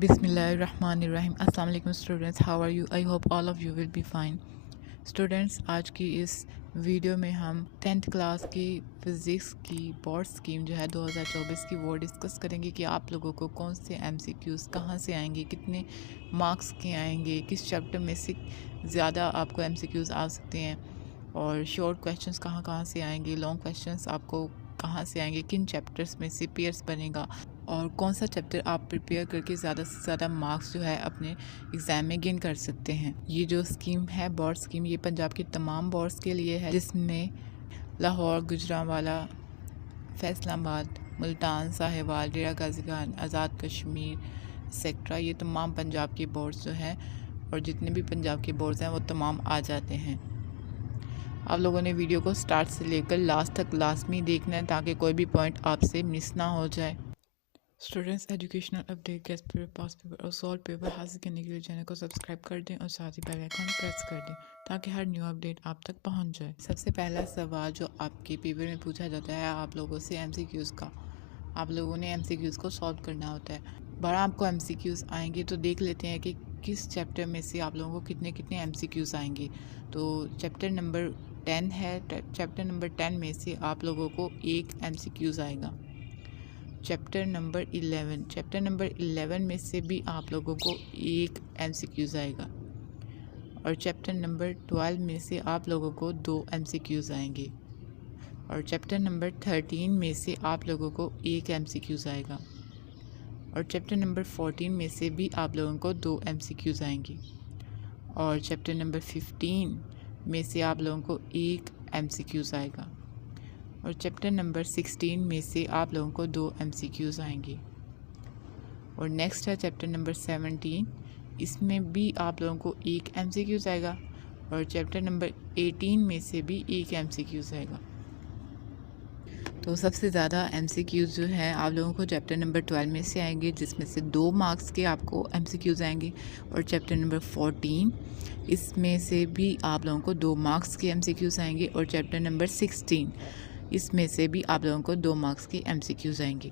बिस्मिल्लाहिर्रहमानिर्रहीम। अस्सलाम वालेकुम students, how are you? I hope all of you will be fine. Students, आज की इस वीडियो में हम 10th क्लास की फ़िज़िक्स की बोर्ड स्कीम जो है 2024 की वो डिस्कस करेंगे कि आप लोगों को कौन से एमसीक्यूज़ कहाँ से आएंगे, कितने मार्क्स के आएंगे, किस चैप्टर में से ज़्यादा आपको एमसीक्यूज़ आ सकते हैं, और शॉर्ट क्वेश्चंस कहाँ कहाँ से आएंगे, लॉन्ग क्वेश्चंस आपको कहाँ से आएंगे, किन चैप्टर्स में से पेयर्स बनेगा, और कौन सा चैप्टर आप प्रिपेयर करके ज़्यादा से ज़्यादा मार्क्स जो है अपने एग्ज़ाम में गेन कर सकते हैं। ये जो स्कीम है बोर्ड स्कीम, ये पंजाब के तमाम बोर्ड्स के लिए है, जिसमें लाहौर, गुजरांवाला, फैसलाबाद, मुल्तान, साहिवाल, डेरा गाजी खान, आज़ाद कश्मीर एक्सेट्रा, ये तमाम पंजाब के बोर्ड्स जो हैं, और जितने भी पंजाब के बोर्ड्स हैं वो तमाम आ जाते हैं। आप लोगों ने वीडियो को स्टार्ट से लेकर लास्ट तक लाजमी देखना है ताकि कोई भी पॉइंट आपसे मिस ना हो जाए। Students, educational update, guess paper, past paper और सॉल्व पेपर हासिल करने के लिए चैनल को सब्सक्राइब कर दें और साथ ही बेल आइकन प्रेस कर दें ताकि हर न्यू अपडेट आप तक पहुंच जाए। सबसे पहला सवाल जो आपके पेपर में पूछा जाता है आप लोगों से एमसीक्यूज़ का, आप लोगों ने एमसीक्यूज़ को सॉल्व करना होता है। 12 आपको एमसीक्यूज़ आएंगे, तो देख लेते हैं कि किस चैप्टर में से आप लोगों को कितने कितने एमसीक्यूज़ आएंगे। तो चैप्टर नंबर 10 है, चैप्टर नंबर 10 में से आप लोगों को एक एमसीक्यूज़ आएगा। चैप्टर नंबर 11 में से भी आप लोगों को एक एमसीक्यूज़ आएगा, और चैप्टर नंबर 12 में से आप लोगों को 2 एमसीक्यूज़ आएंगे, और चैप्टर नंबर 13 में से आप लोगों को एक एमसीक्यूज़ आएगा, और चैप्टर नंबर 14 में से भी आप लोगों को 2 एमसीक्यूज़ आएंगे, और चैप्टर नंबर 15 में से आप लोगों को एक एमसीक्यूज़ आएगा, और चैप्टर नंबर 16 में से आप लोगों को 2 एमसीक्यूज़ आएंगे। और नेक्स्ट है चैप्टर नंबर 17, इसमें भी आप लोगों को एक एमसीक्यूज़ आएगा, और चैप्टर नंबर 18 में से भी एक एमसीक्यूज़ आएगा। तो सबसे ज़्यादा एमसीक्यूज़ जो है आप लोगों को चैप्टर नंबर 12 में से आएंगे, जिसमें से 2 मार्क्स के आपको एमसीक्यूज़ आएंगे, और चैप्टर नंबर 14 इसमें से भी आप लोगों को 2 मार्क्स के एमसीक्यूज़ आएंगे, और चैप्टर नंबर 16 इसमें से भी आप लोगों को 2 मार्क्स के एमसीक्यूज़ आएंगे।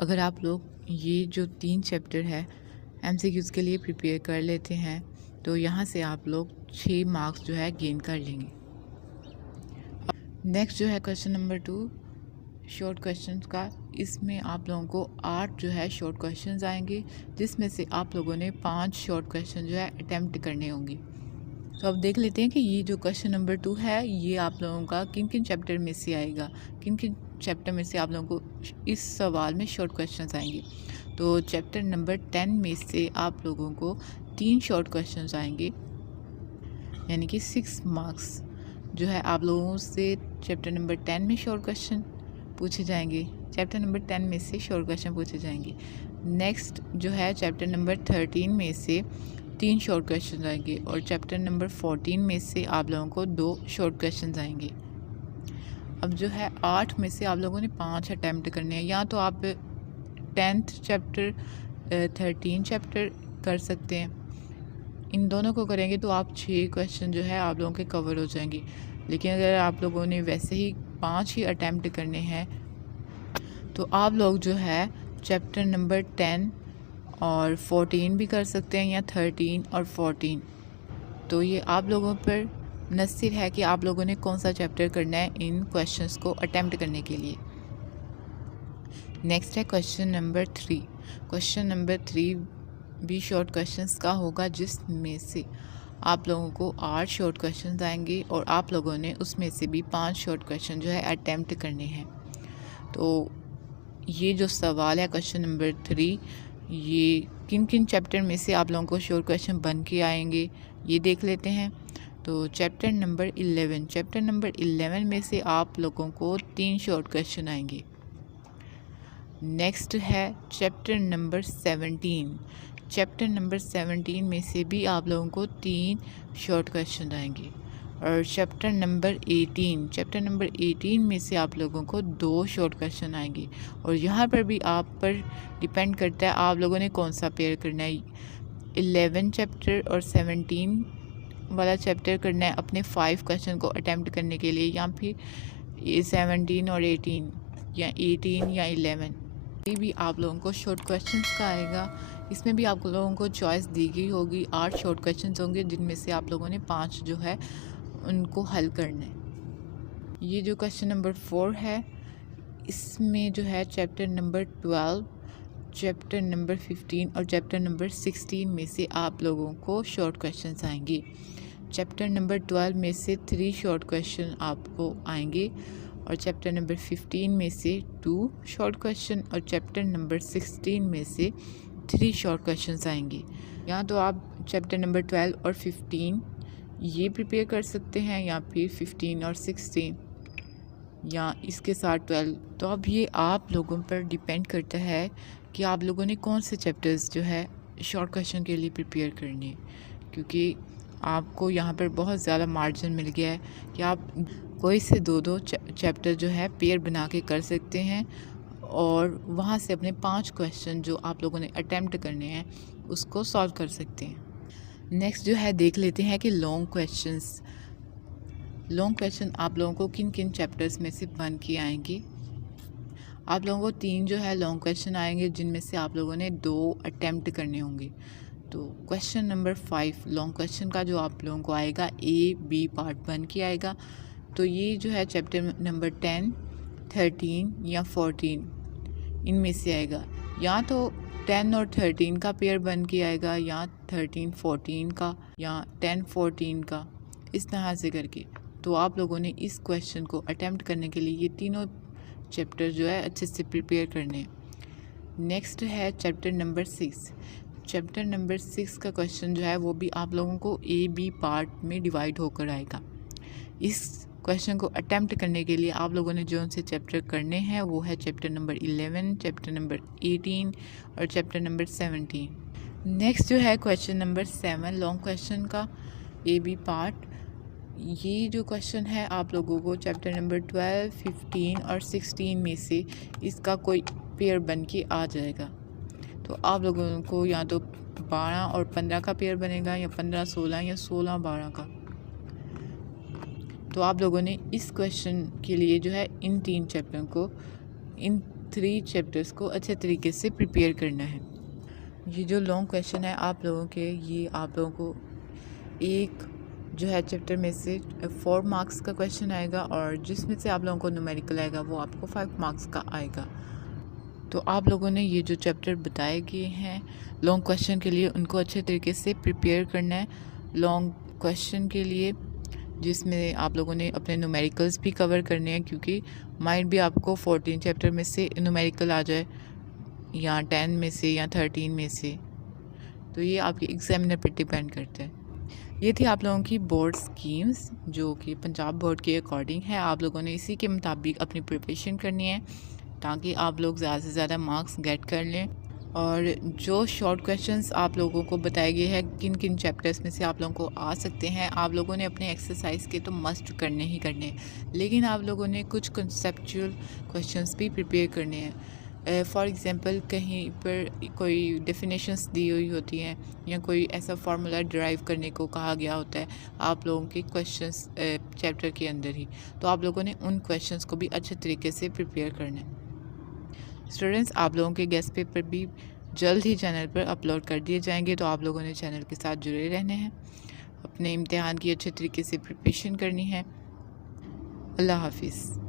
अगर आप लोग ये जो 3 चैप्टर है एमसीक्यूज़ के लिए प्रिपेयर कर लेते हैं, तो यहाँ से आप लोग 6 मार्क्स जो है गेन कर लेंगे। नेक्स्ट जो है क्वेश्चन नंबर 2 शॉर्ट क्वेश्चन का, इसमें आप लोगों को 8 जो है शॉर्ट क्वेश्चंस आएंगे, जिसमें से आप लोगों ने 5 शॉर्ट क्वेश्चन जो है अटैम्प्ट करने होंगे। तो अब देख लेते हैं कि ये जो क्वेश्चन नंबर 2 है ये आप लोगों का किन किन चैप्टर में से आएगा, किन किन चैप्टर में से आप लोगों को इस सवाल में शॉर्ट क्वेश्चंस आएंगे। तो चैप्टर नंबर 10 में से आप लोगों को 3 शॉर्ट क्वेश्चंस आएंगे, यानी कि 6 मार्क्स जो है आप लोगों से चैप्टर नंबर 10 में शॉर्ट क्वेश्चन पूछे जाएंगे, चैप्टर नंबर 10 में से शॉर्ट क्वेश्चन पूछे जाएंगे। नेक्स्ट जो है चैप्टर नंबर 13 में से 3 शॉर्ट क्वेश्चन आएंगे, और चैप्टर नंबर 14 में से आप लोगों को 2 शॉर्ट क्वेश्चन आएंगे। अब जो है 8 में से आप लोगों ने 5 अटैम्प्ट करने हैं, या तो आप 10th चैप्टर 13 चैप्टर कर सकते हैं, इन दोनों को करेंगे तो आप 6 क्वेश्चन जो है आप लोगों के कवर हो जाएंगे। लेकिन अगर आप लोगों ने वैसे ही 5 ही अटैम्प्ट करने हैं, तो आप लोग जो है चैप्टर नंबर 10 और 14 भी कर सकते हैं, या 13 और 14। तो ये आप लोगों पर नसीर है कि आप लोगों ने कौन सा चैप्टर करना है इन क्वेश्चंस को अटैम्प्ट करने के लिए। नेक्स्ट है क्वेश्चन नंबर 3। क्वेश्चन नंबर 3 भी शॉर्ट क्वेश्चंस का होगा, जिसमें से आप लोगों को 8 शॉर्ट क्वेश्चंस आएंगे, और आप लोगों ने उसमें से भी 5 शॉर्ट क्वेश्चन जो है अटैम्प्ट करने हैं। तो ये जो सवाल है क्वेश्चन नंबर 3, ये किन किन चैप्टर में से आप लोगों को शॉर्ट क्वेश्चन बन के आएंगे ये देख लेते हैं। तो चैप्टर नंबर 11 में से आप लोगों को 3 शॉर्ट क्वेश्चन आएंगे। नेक्स्ट है चैप्टर नंबर 17। चैप्टर नंबर 17 में से भी आप लोगों को 3 शॉर्ट क्वेश्चन आएंगे, और चैप्टर नंबर 18 में से आप लोगों को 2 शॉर्ट क्वेश्चन आएंगे। और यहाँ पर भी आप पर डिपेंड करता है आप लोगों ने कौन सा पेयर करना है, 11 चैप्टर और 17 वाला चैप्टर करना है अपने 5 क्वेश्चन को अटैम्प्ट करने के लिए, या फिर 17 और 18 या 11। ये भी आप लोगों को शॉर्ट क्वेश्चंस का आएगा, इसमें भी आप लोगों को चॉइस दी गई होगी। 8 शॉर्ट क्वेश्चन होंगे जिनमें से आप लोगों ने 5 जो है उनको हल करना है। ये जो क्वेश्चन नंबर 4 है, इसमें जो है चैप्टर नंबर 12, चैप्टर नंबर 15 और चैप्टर नंबर 16 में से आप लोगों को शॉर्ट क्वेश्चंस आएंगे। चैप्टर नंबर 12 में से 3 शॉर्ट क्वेश्चन आपको आएंगे और चैप्टर नंबर 15 में से 2 शॉर्ट क्वेश्चन और चैप्टर नंबर 16 में से 3 शॉर्ट क्वेश्चंस आएंगे। या तो आप चैप्टर नंबर 12 और 15 ये प्रिपेयर कर सकते हैं या फिर 15 और 16 या इसके साथ 12। तो अब ये आप लोगों पर डिपेंड करता है कि आप लोगों ने कौन से चैप्टर्स जो है शॉर्ट क्वेश्चन के लिए प्रिपेयर करने हैं, क्योंकि आपको यहाँ पर बहुत ज़्यादा मार्जिन मिल गया है कि आप कोई से दो चैप्टर जो है पेयर बना के कर सकते हैं और वहाँ से अपने 5 क्वेश्चन जो आप लोगों ने अटैम्प्ट करने हैं उसको सॉल्व कर सकते हैं। नेक्स्ट जो है देख लेते हैं कि लॉन्ग क्वेश्चन आप लोगों को किन किन चैप्टर्स में से बन के आएंगे। आप लोगों को 3 जो है लॉन्ग क्वेश्चन आएंगे जिनमें से आप लोगों ने 2 अटैम्प्ट करने होंगे। तो क्वेश्चन नंबर 5 लॉन्ग क्वेश्चन का जो आप लोगों को आएगा A-B पार्ट बन के आएगा। तो ये जो है चैप्टर नंबर 10, 13 या 14 इनमें से आएगा। या तो 10 और 13 का पेयर बन के आएगा या 13 14 का या 10 14 का, इस तरह से करके। तो आप लोगों ने इस क्वेश्चन को अटैम्प्ट करने के लिए ये तीनों चैप्टर जो है अच्छे से प्रिपेयर करने हैं। नेक्स्ट है चैप्टर नंबर 6। चैप्टर नंबर 6 का क्वेश्चन जो है वो भी आप लोगों को A-B पार्ट में डिवाइड होकर आएगा। इस क्वेश्चन को अटैम्प्ट करने के लिए आप लोगों ने जो से चैप्टर करने हैं वो है चैप्टर नंबर 11, चैप्टर नंबर 18 और चैप्टर नंबर 17। नेक्स्ट जो है क्वेश्चन नंबर 7 लॉन्ग क्वेश्चन का A-B पार्ट। ये जो क्वेश्चन है आप लोगों को चैप्टर नंबर 12, 15 और 16 में से इसका कोई पेयर बन के आ जाएगा। तो आप लोगों को या तो 12 और 15 का पेयर बनेगा या 15 16 या 16 12 का। तो आप लोगों ने इस क्वेश्चन के लिए जो है इन 3 चैप्टर्स को अच्छे तरीके से प्रिपेयर करना है। ये जो लॉन्ग क्वेश्चन है आप लोगों के, ये आप लोगों को एक जो है चैप्टर में से 4 मार्क्स का क्वेश्चन आएगा और जिसमें से आप लोगों को न्यूमेरिकल आएगा वो आपको 5 मार्क्स का आएगा। तो आप लोगों ने ये जो चैप्टर बताए गए हैं लॉन्ग क्वेश्चन के लिए उनको अच्छे तरीके से प्रिपेयर करना है लॉन्ग क्वेश्चन के लिए, जिसमें आप लोगों ने अपने न्यूमेरिकल्स भी कवर करने हैं, क्योंकि माइट भी आपको 14 चैप्टर में से न्यूमेरिकल आ जाए या 10 में से या 13 में से। तो ये आपके एग्जामिनर पर डिपेंड करता है। ये थी आप लोगों की बोर्ड स्कीम्स जो कि पंजाब बोर्ड के अकॉर्डिंग है। आप लोगों ने इसी के मुताबिक अपनी प्रिपरेशन करनी है ताकि आप लोग ज़्यादा से ज़्यादा मार्क्स गेट कर लें। और जो शॉर्ट क्वेश्चंस आप लोगों को बताए गए हैं किन किन चैप्टर्स में से आप लोगों को आ सकते हैं, आप लोगों ने अपने एक्सरसाइज के तो मस्ट करने ही करने, लेकिन आप लोगों ने कुछ कंसेप्चुअल क्वेश्चंस भी प्रिपेयर करने हैं। फॉर एग्ज़ाम्पल कहीं पर कोई डेफिनेशंस दी हुई होती हैं या कोई ऐसा फार्मूला डिराइव करने को कहा गया होता है आप लोगों के क्वेश्चंस चैप्टर के अंदर ही, तो आप लोगों ने उन क्वेश्चंस को भी अच्छे तरीके से प्रिपेयर करना है। स्टूडेंट्स, आप लोगों के गेस्ट पेपर भी जल्द ही चैनल पर अपलोड कर दिए जाएंगे, तो आप लोगों ने चैनल के साथ जुड़े रहने हैं। अपने इम्तिहान की अच्छे तरीके से प्रिपरेशन करनी है। अल्लाह हाफिज़।